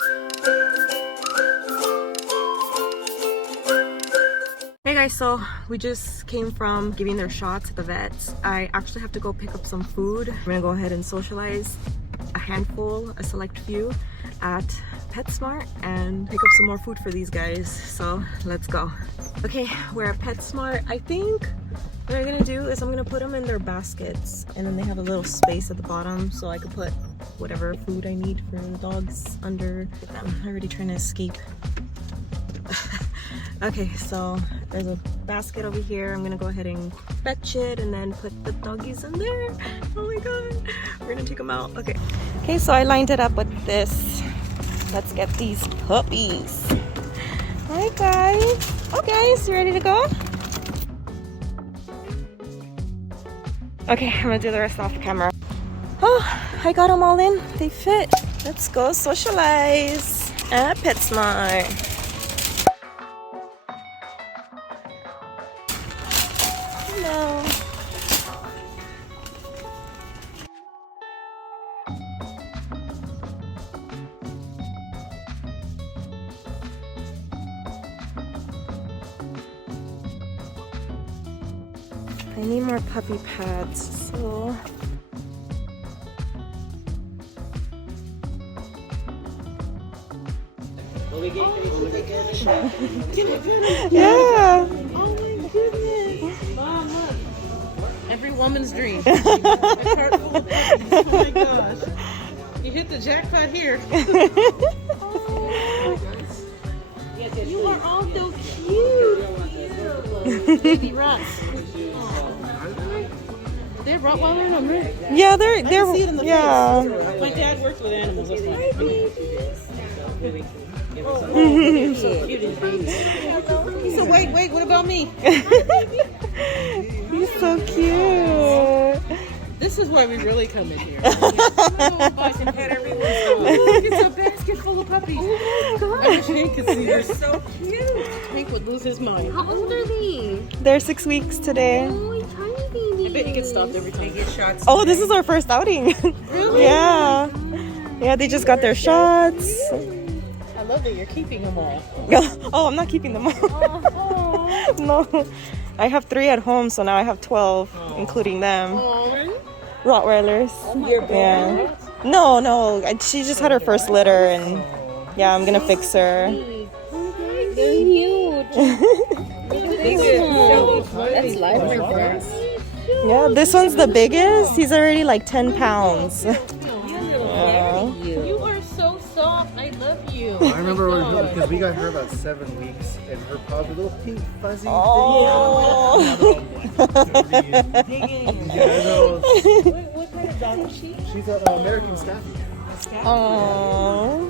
Hey guys, so we just came from giving their shots at the vets. I actually have to go pick up some food. I'm gonna go ahead and socialize a handful, a select few at Petsmart and pick up some more food for these guys. So let's go. Okay, we're at Petsmart. I think what I'm gonna do is I'm gonna put them in their baskets, and then they have a little space at the bottom so I can put whatever food I need for the dogs under them. I'm already trying to escape. Okay, so there's a basket over here. I'm gonna go ahead and fetch it and then put the doggies in there. Oh my god, we're gonna take them out. Okay. Okay, so I lined it up with this. Let's get these puppies. Hi guys. Okay, so you ready to go? Okay, I'm gonna do the rest off camera. Oh, I got them all in. They fit. Let's go socialize at Petsmart. Hello. I need more puppy pads, so yeah. Oh my goodness. Mom, look. Every woman's dream. Oh my gosh. You hit the jackpot here. You are all so cute. Baby rats. They're Rottweiler number. Yeah, they're See it in the yeah. face. My dad worked with animals. That's why. So cute. So wait, what about me? He's so cute. This is why we really come in here. I can pet everyone's dog. Look, it's a basket full of puppies. Oh my god. I wish Hank could see this. They're so cute. Hank would lose his mind. How old are they? They're 6 weeks today. Oh, tiny baby. I bet you get stopped every time. They get shots. Oh, this is our first outing. Really? Yeah. Yeah, they just got their shots. I love that you're keeping them all. Oh, I'm not keeping them all. No. I have 3 at home, so now I have 12, including them. Rottweilers. Yeah. No. She just had her first litter, and yeah, I'm gonna fix her. They're huge. That's lively for us. Yeah, this one's the biggest. He's already like 10 pounds. Yeah. You are so soft. I love you. I remember because we got her about 7 weeks, and her paws were little pink fuzzy. Oh. What kind of dog is she? She's an American Staffy. Oh.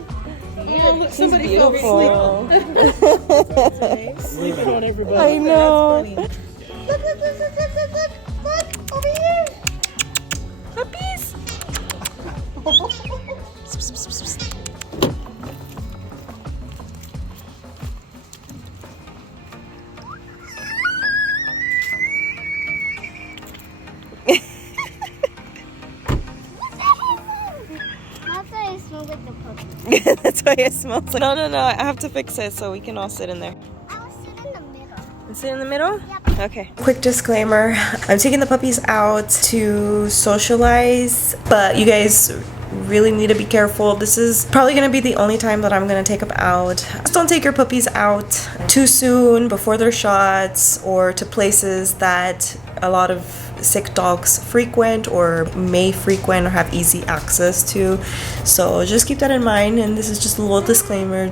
Oh, look, somebody Beautiful. sleeping on everybody. I know. That's Look, over here. Puppies. That's why I smell like the puppy. That's why it smells like. No. I have to fix it so we can all sit in there. I will sit in the middle. Sit in the middle? Yep. Okay. Quick disclaimer. I'm taking the puppies out to socialize, but you guys really need to be careful. This is probably going to be the only time that I'm going to take them out. Just don't take your puppies out too soon before their shots or to places that a lot of sick dogs frequent or may frequent or have easy access to. So just keep that in mind, and this is just a little disclaimer.